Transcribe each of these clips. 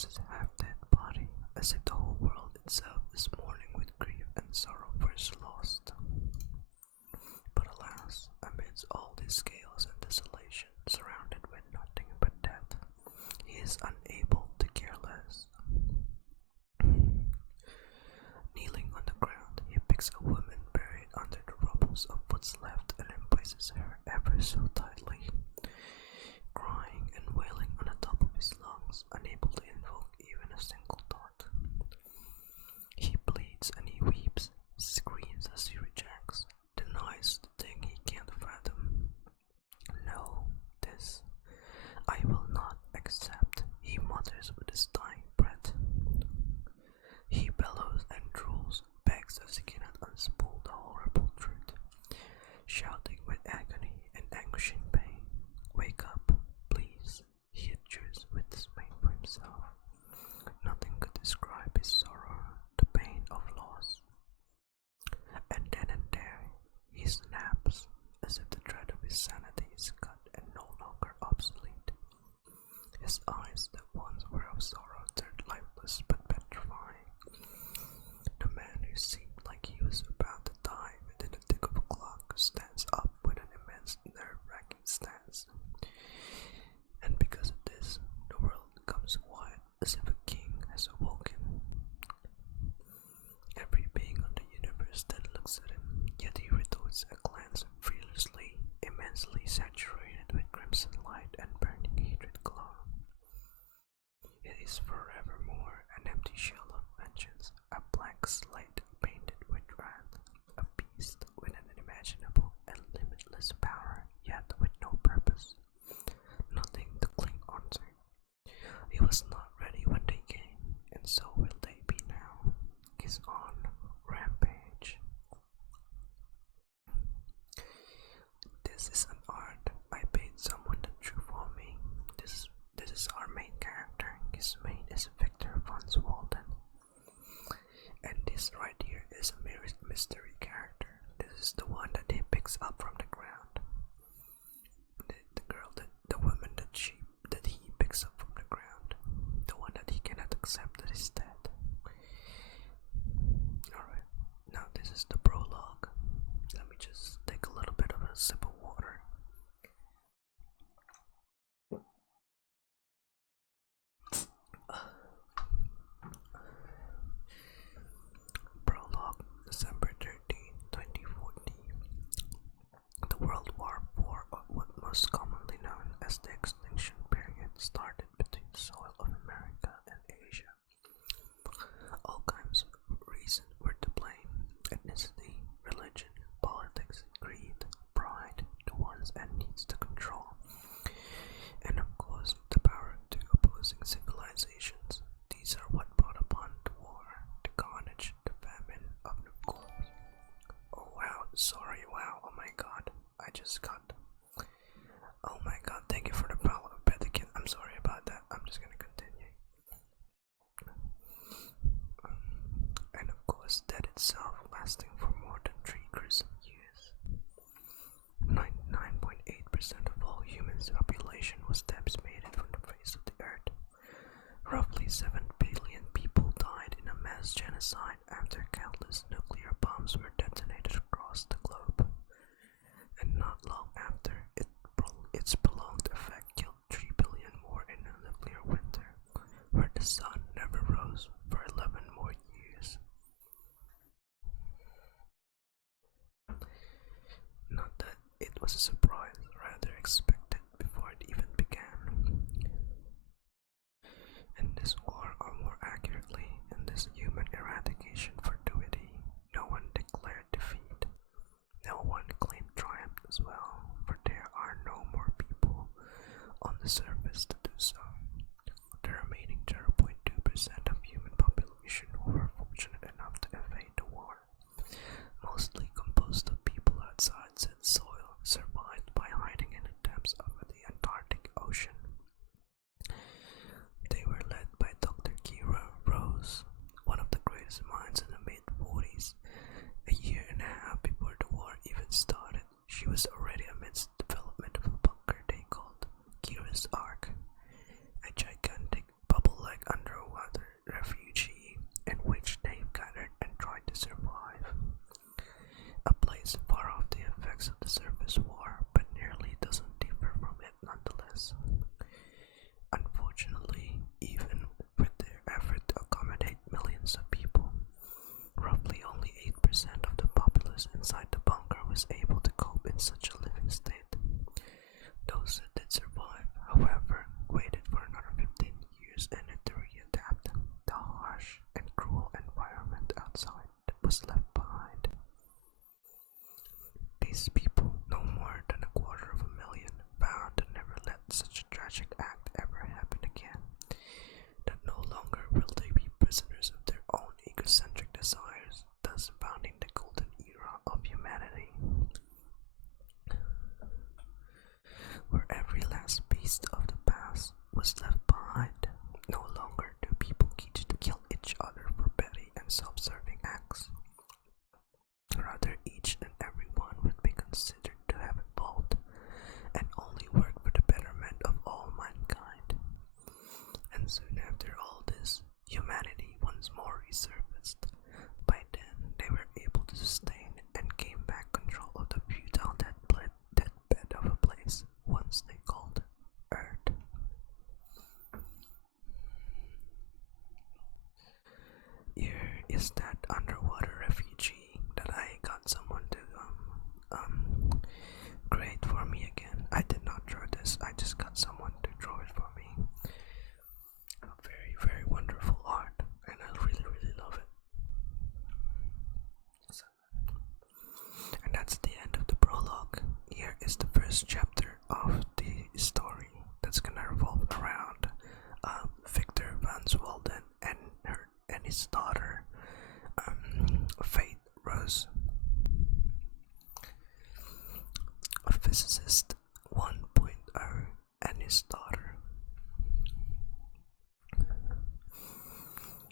across his half-dead body, as if the whole world itself is mourning with grief and sorrow for his lost. But alas, amidst all this chaos and desolation, surrounded with nothing but death, he is unable to care less. Kneeling on the ground, he picks a woman buried under the rubble of what's left and embraces her ever so tightly, crying and wailing on the top of his lungs, unable to invoke even a single thought. He bleeds and he weeps, screams as he rejects, denies the thing he can't fathom. No, this I will not accept, he mutters with his dying breath. He bellows and drools, begs as he cannot unspool the horrible truth, shouting with agony and anguishing pain. Wake up, please, he adjures with dismay for himself. Nothing could describe his sorrow, the pain of loss. And then and there, he snaps, as if the thread of his sanity is cut and no longer obsolete. His eyes that once were of sorrow turned lifeless but petrifying. The man who seemed like he was about to die within the tick of a clock stands up with an immense nerve-wracking stance. And because of this, the world becomes quiet as if a king has awoken. Every being on the universe then looks at him, yet he retorts a glance fearlessly, immensely saturated with crimson light and burning hatred glow. It is forevermore an empty shell of vengeance, a blank slate painted with wrath, a beast with an unimaginable and limitless power, yet with no purpose, nothing to cling onto. He was not ready when they came, and so will they be now. He's on Rampage. This is an art. I paid someone to drew for me. This is our main character. His main is Victor von Walden. And this right here is a mystery character. This is the one that he picks up from the ground. The woman that he picks up from the ground. The one that he cannot accept that is dead. Alright, now this is the prologue. Let me just take a little bit of a sip of water. Prologue, December 13, 2014. The World War IV, or what most commonly known as the Extinction Period, started between the soil of America and Asia. All kinds of reasons were to blame: ethnicity, religion, politics, greed, pride, the wants and needs to control, and of course the power of two opposing civilizations. These are what brought upon the war, the carnage, the famine of the cold. Oh wow, sorry, wow, oh my god, I just got. Oh my god, thank you for the follow, Pelican. I'm sorry about that, I'm just gonna continue. And of course, death itself lasting for more than 3 gruesome years. 99.8% of all humans' population was decimated from the face of the earth. Roughly 7 billion people died in a mass genocide after countless nuclear bombs were detonated across the globe. And not long after, its prolonged effect killed 3 billion more in a nuclear winter, where the sun never rose for 11 more years. Not that it was a surprise, rather expected before it even began. In this war, or more accurately, in this human eradication fortuity, no one declared defeat. No one claimed triumph as well, for there are no more people on the surface to do so. The remaining 0.2% of human population who were fortunate enough to evade the war, mostly composed of people outside said soil, survived by hiding in the depths of the Antarctic Ocean. They were led by Dr. Kira Rose, one of the greatest minds in the mid-40s. A year and a half before the war even started, she was already amidst the development of a bunker they called Kira's Ark, a gigantic bubble-like underwater buildings. Unfortunately, even with their effort to accommodate millions of people, roughly only 8% of the populace inside the bunker was able to cope in such a living state. Those who did survive, however, waited for another 15 years and had to readapt to the harsh and cruel environment outside that was left behind. These people, no more than 250,000, vowed to never let such a tragic act ever happen again, that no longer will they be prisoners of their own egocentric desires, thus founding the golden era of humanity, where every last beast of the past was left behind. No longer do people kill each other for petty and self-serving acts. Rather, each and every one would be considered to have evolved and only work for the betterment of all mankind. And soon after all this, humanity once more resurfaced. By then, they were able to sustain and gain back control of the futile deathbed of a place once they called Earth. Here is that underwater refugee that I got someone to create for me again. I did not draw this, I just got someone to draw it for me. A very, very wonderful art, and I really, really love it. So, and that's the end of the prologue. Here is the first chapter of the story that's gonna revolve around Victor Van Zwolden and his daughter, Faith Rose. A physicist 1.0 and his daughter.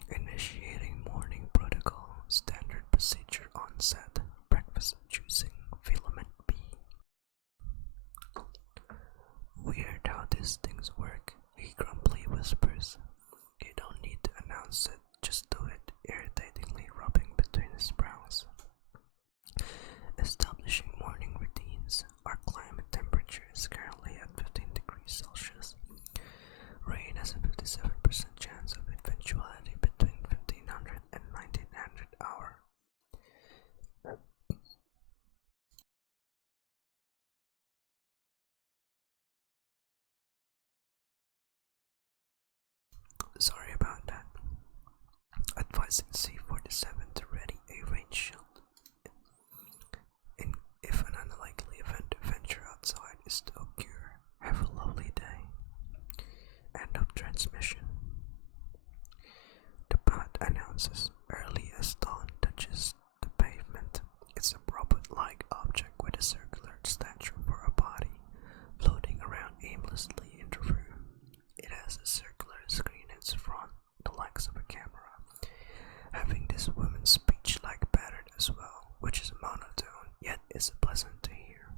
Initiating morning protocol, standard procedure on set, breakfast juicing, filament B. Weird how these things work, he grumpily whispers. You don't need to announce it, just do it, irritatingly rubbing between his brows. Establishing morning routines. Our climate temperature is currently at 15 degrees Celsius. Rain has a 57% chance of eventuality between 1500 and 1900 hour. Sorry about that. Advising C-47 to ready a rain shield. If an unlikely event to venture outside is to occur, have a lovely day. End of transmission. The pod announces early as dawn touches the pavement. It's a robot-like object with a circular stature for a body, floating around aimlessly in the room. It has a circular screen in its front, the likes of a camera, having this woman's speech-like pattern as well, which is monotone, yet is pleasant to hear.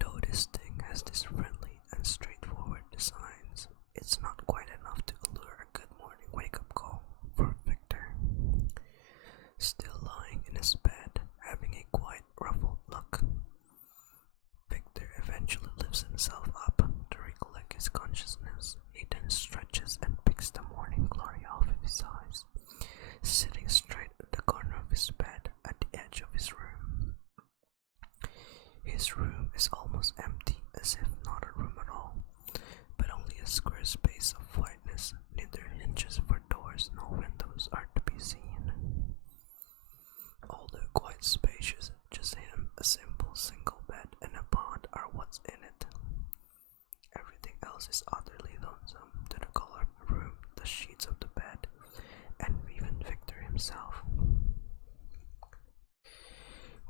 Though this thing has these friendly and straightforward designs, it's not quite enough to allure a good morning wake-up call for Victor. Still lying in his bed, having a quite ruffled look, Victor eventually lifts himself up to recollect his consciousness. He then stretches and picks the morning glory off of his eyes, sitting straight at the corner of his bed at the edge of his room. His room is almost empty, as if not a room at all, but only a square space of whiteness. Neither hinges for doors nor windows are to be seen. Although quite spacious, just him, a simple single bed, and a pond are what's in it. Everything else is utterly lonesome, to the color of the room, the sheets of the bed, and even Victor himself.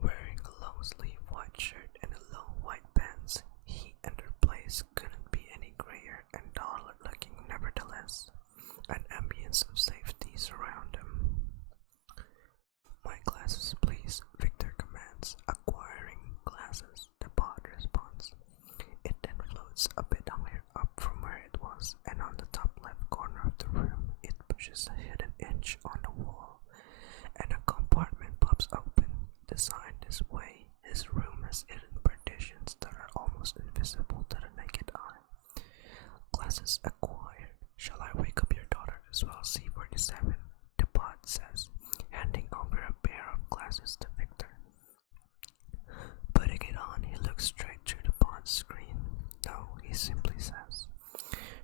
Wearing a long-sleeve white shirt and a long white pants, he and her place couldn't be any grayer and duller looking nevertheless. An ambience of safety surround him. My glasses, please, Victor commands. Acquiring glasses, the pod responds. It then floats a bit higher up from where it was, and on the top left corner of the room, it pushes a hidden inch on the wall, and a compartment pops open. Designed this way, his room has hidden partitions that are almost invisible to the naked glasses acquired. Shall I wake up your daughter as well, C47? The bot says, handing over a pair of glasses to Victor. Putting it on, he looks straight through the bot's screen. No, he simply says.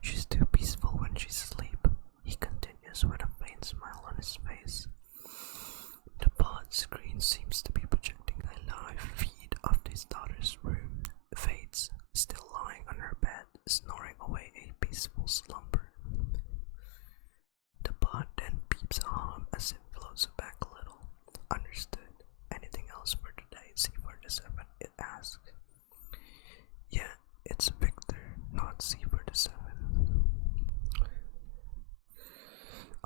She's too peaceful when she's asleep. He continues with a faint smile on his face. The bot screen seems to be projecting a live feed of his daughter's room. Fades, still lying on her bed, snoring away a peaceful slumber. The bot then peeps a hum as it floats back a little. Understood. Anything else for today, C47? It asks. Yeah, it's Victor, not C47.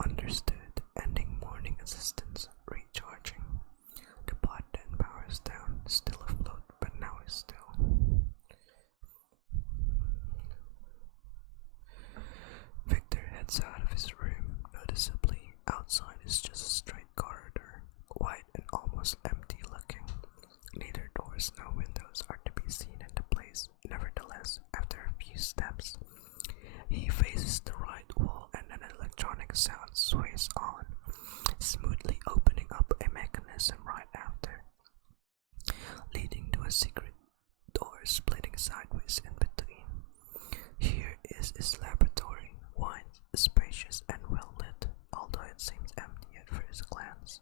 Understood. Ending morning assistance. Recharging. The bot then powers down, still afloat, but now is still. Victor heads out of his room. Noticeably, outside is just a straight corridor, white and almost empty looking. Neither doors nor windows are to be seen in the place. Nevertheless, after a few steps, he faces the right wall and an electronic sound sways on, smoothly opening up a mechanism right after, leading to a secret door splitting sideways in between. Here is his laboratory, wide, spacious, and well lit, although it seems empty at first glance.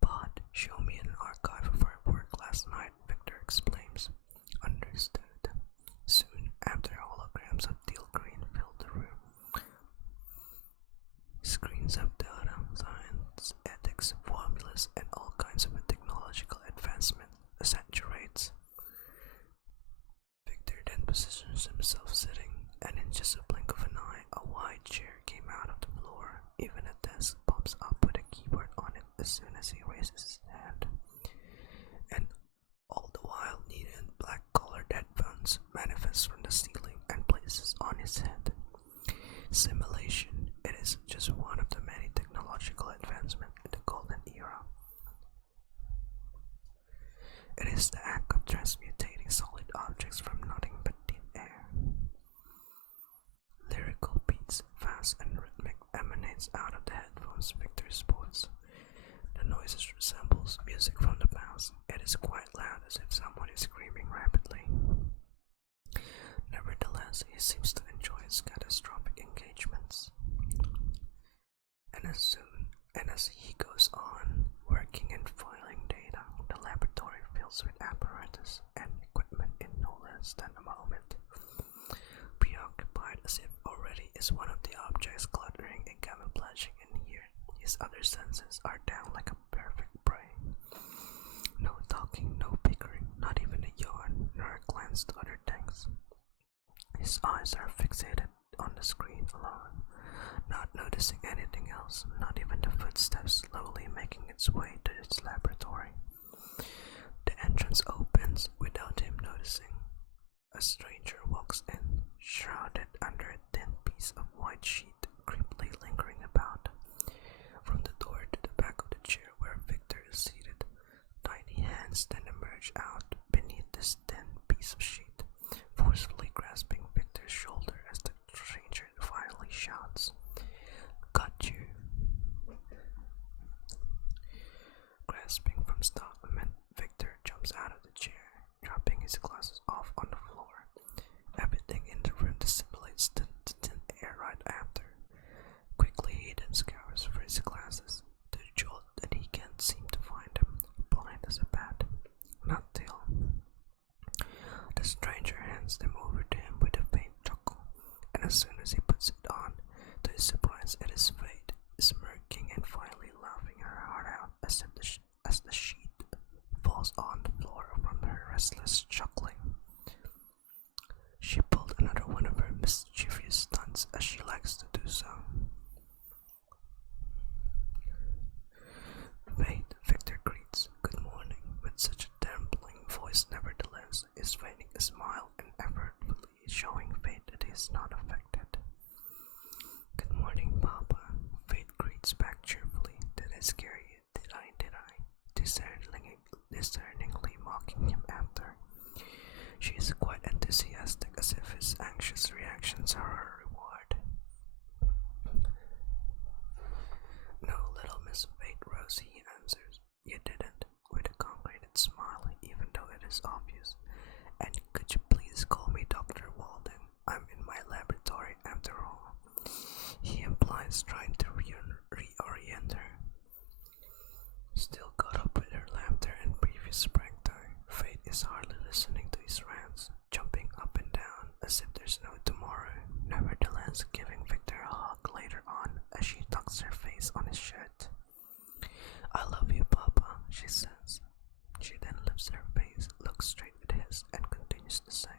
But show me an archive of our work last night, Victor exclaims. Understood. Soon after, holograms of teal green filled the room. Screens of data, science, ethics, formulas, and all kinds of technological advancement saturates. Victor then positions himself sitting, and in just a blink of an eye, a wide chair came out of the floor. Even a desk pops up with a keyboard on it as soon as he raises his hand. And all the while, needed black-colored headphones manifest from the ceiling and places on his head. Simulation. It is just one of the many technological advancements in the golden era. It is the act of transmutating solid objects from nothing but thin air. Lyrical beats, fast and rhythmic, emanates out of the headphones Victor sports. The noises resembles music from the past. It is quite loud, as if someone is screaming rapidly. Nevertheless, he seems to enjoy its catastrophic engagements. And as he goes on, working and filing data, the laboratory fills with apparatus and equipment in no less than a moment. Preoccupied as if already is one of the objects cluttering and camouflaging in here, his other senses are down like a perfect prey. No talking, no bickering, not even a yawn, nor a glance to other things. His eyes are fixated on the screen alone, not noticing anything else, not even the footsteps slowly making its way to its laboratory. The entrance opens without him noticing. A stranger walks in, shrouded under a thin piece of white sheet, creepily lingering about. From the door to the back of the chair where Victor is seated, tiny hands then emerge out beneath this thin piece of sheet, forcefully grasping Victor's shoulder as the stranger finally shouts, "Got you!" Grasping from startlement, Victor jumps out of the chair, dropping his glasses off on the floor. Everything in the room dissipates to thin air right after. Quickly he then scours for his glasses, to the jolt that he can't seem to find them, blind as a bat. Not till. The stranger hands them over to him with a faint chuckle, and as soon as he puts it on, to his surprise it is Fate, smirking and finally laughing her heart out as the sheet falls on the floor from her restless chuckling. She pulled another one of her mischievous stunts, as she likes to do so. Fate, Victor greets, "Good morning," with such a trembling voice nevertheless, is feigning a smile and effortfully showing Fate that he is not affected. "Good morning, Papa," Fate greets back cheerfully. "Did I scare you? Did I? Discerningly mocking him after. She is quite enthusiastic, as if his anxious reactions are You didn't, with a concreted smile, even though it is obvious. And could you please call me Dr. Walden? I'm in my laboratory after all. He implies, trying to reorient her. Still caught up with her laughter and previous pranked Fate is hardly listening to his rants, jumping up and down as if there's no tomorrow, nevertheless giving Victor a hug later on as she tucks her face on his shirt. I love you, Papa, she says. She then lifts her face, looks straight at his, and continues to say,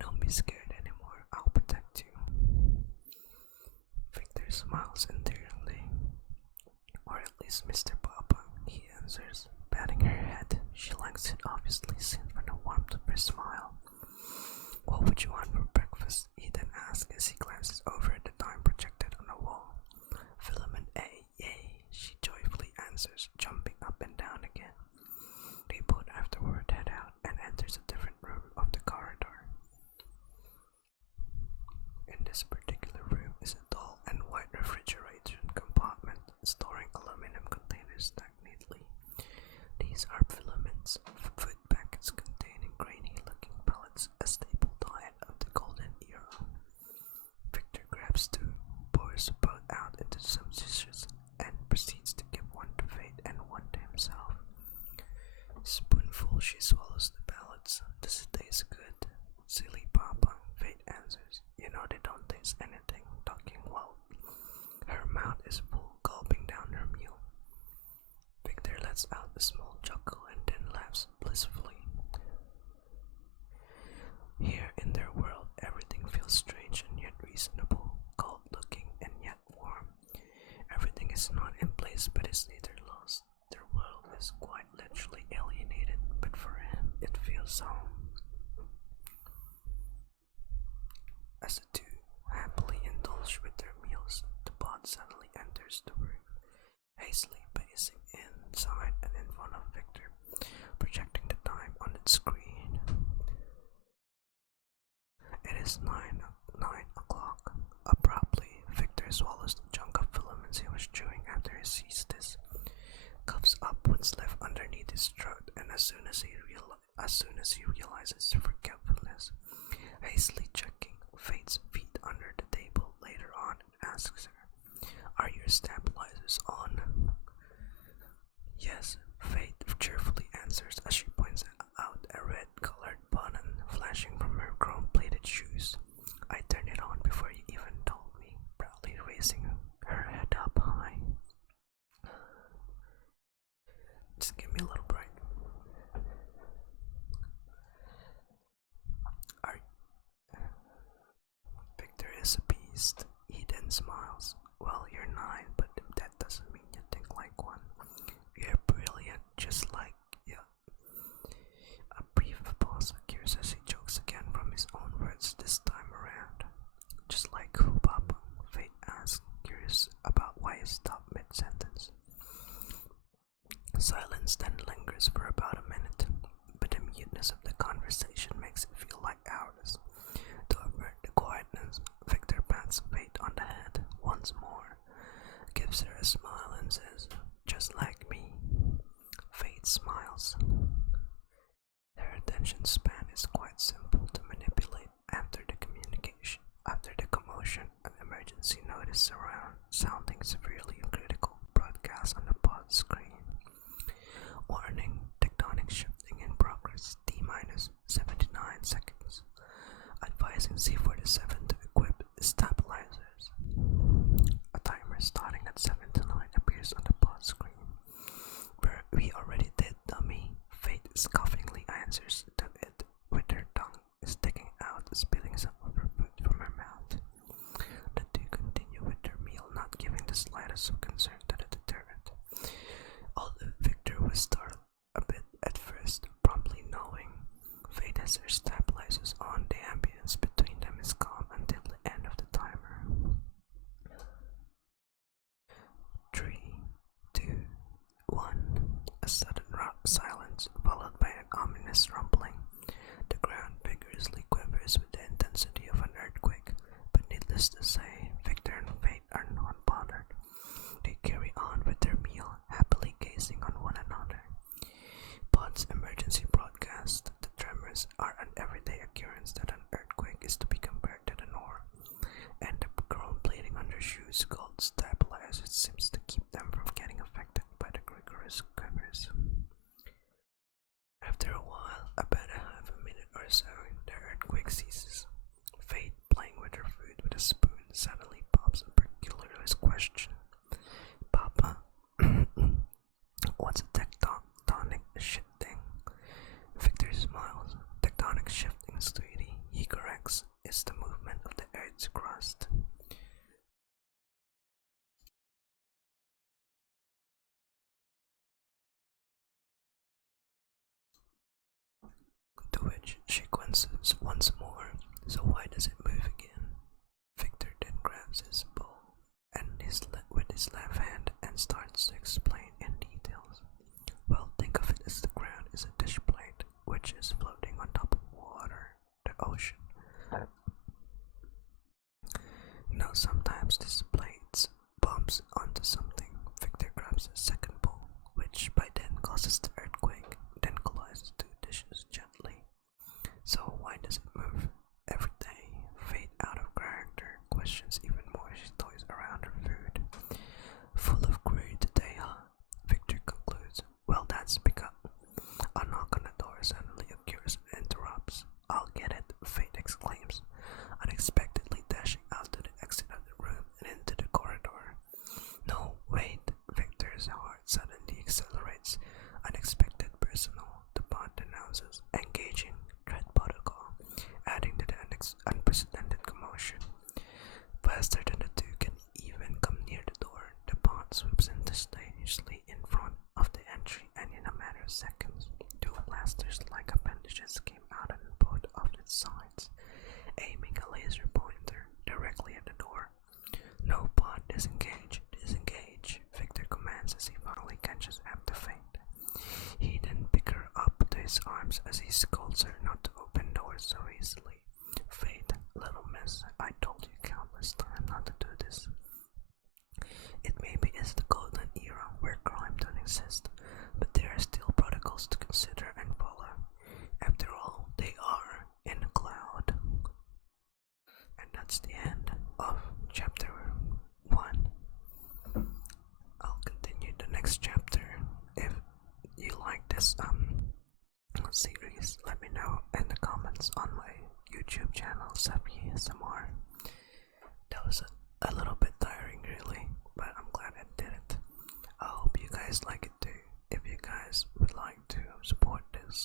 Don't be scared anymore, I'll protect you. Victor smiles endearingly. Or at least Mr. Papa, he answers, patting her head. She likes it, obviously, seen from the warmth of her smile. What would you want for breakfast? He then asks as he glances over at the time projected on the wall. Filament A, yay, she joyfully answers, jumping up and down again. They both afterward head out and enters a different room of the corridor. In this particular room is a tall and white refrigeration compartment storing aluminum containers stacked neatly. These are filaments, food packets containing grainy-looking pellets, a staple diet of the golden era. Victor grabs two, pours both out into some dishes, and proceeds to give one to Fate and one to himself. Spoonful, she swallows the pellets. Does it taste good? Silly Papa, Fate answers. You know they don't taste anything, talking well. Her mouth is full, gulping down her meal. Victor lets out a small chuckle and then laughs blissfully. Here in their world, everything feels strange and yet reasonable, cold-looking and yet warm. Everything is not in place but is neither lost. Their world is quite literally alienated, but for him it feels home. As the two happily indulge with their meals, the bot suddenly enters the room, hastily pacing inside and in front of Victor, projecting the time on its screen. It is 9 o'clock. Abruptly, Victor swallows the chunk of filaments he was chewing after he seized this, cuffs up what's left underneath his throat, and as soon as he realizes the forgetfulness, hastily checking Fate's feet under the table later on, and asks her, Are your stabilizers on? Yes, Fate cheerfully answers as she points out a red-colored button flashing from her chrome-plated shoes. I turned it on before you even told me, proudly raising her head up high. Just give me a little break. Victor is a beast. He then smiles. Well, you're 9, but that doesn't mean you think like one. You're brilliant, just like you. A brief pause occurs as he jokes again from his own words this time around. Just like who, Papa? Fate asks, curious about why he stopped mid-sentence. Silence then lingers for about a minute, but the muteness of the conversation makes it feel like hours. To avert the quietness, Victor pats Fate on the head once more, gives her a smile and says, Just like me. Fate smiles. Her attention span is quite simple to manipulate. After the commotion, an emergency notice around, sounding severely critical, broadcast on the pod screen. Warning, tectonic shifting in progress, T-minus 79 seconds. Advising C-47 to equip stabilizers. A timer starting at 79 appears on the pod screen. We already did, dummy. Fate scoffingly answers to it with her tongue sticking out, spilling some of her food from her mouth. The two continue with their meal, not giving the slightest of concern to the deterrent. Although Victor was startled a bit at first, promptly knowing Fate has her stabilizers on, the ambience between them is calm until the end of the timer. 3, 2, 1. A sudden silence, followed by an ominous rumbling. The ground vigorously quivers with the intensity of an earthquake, but needless to say, Victor and Fate are not bothered. They carry on with their meal, happily gazing on one another. learns that an earthquake is to be compared to the norm, and the chrome plating on their shoes called stabilizers seems to keep them from getting affected by the rigorous quivers. After a while, about a half a minute or so, the earthquake ceases. Fate, playing with her food with a spoon, suddenly pops a peculiar question. Papa, what's a tectonic shifting? Victor smiles. Tectonic shifting, sweetie, he corrects, is the movement of the Earth's crust. To which she quizzes once more. So why does it move again? Victor then grabs his bowl and with his left hand and starts to explain in details. Well, think of it as the ground is a dish plate which is floating on top of water, the ocean. Now sometimes this plate bumps onto something. Victor grabs a second bowl, which by then causes the earthquake, then collides two dishes gently. So why does it move? Every day, Fate out of character, questions even more as she toys around her food. Full of query today, huh? Victor concludes. Well, that's because a knock on the door suddenly occurs and interrupts. I'll get it, Fate exclaims, unexpectedly dashing out to the exit of the room and into the corridor. No, wait, Victor's heart suddenly accelerates. Unexpected personal, the bond announces, engaging dread protocol, adding to the unprecedented commotion. Faster than the two can even come near the door, the bond swoops instantaneously in front of the entry, and in a matter of seconds, two blasters like appendages came out on both of its sides, aiming a laser pointer directly at the door. No, bond, disengage, disengage, Victor commands as he finally catches up to Fate. He then picks her up to his arms as he scolds her not to open doors so easily. Fate, little miss, I told you countless times not to do this. It maybe is the golden era where crime don't exist, but there are still protocols to consider and follow. After all, they are in a cloud. And that's the end of chapter 1. I'll continue the next chapter. If you like this series, let me know in the comments on my YouTube channel, SMR. That was a little bit tiring really, but I'm glad I did it. I hope you guys like it too. If you guys would like to support this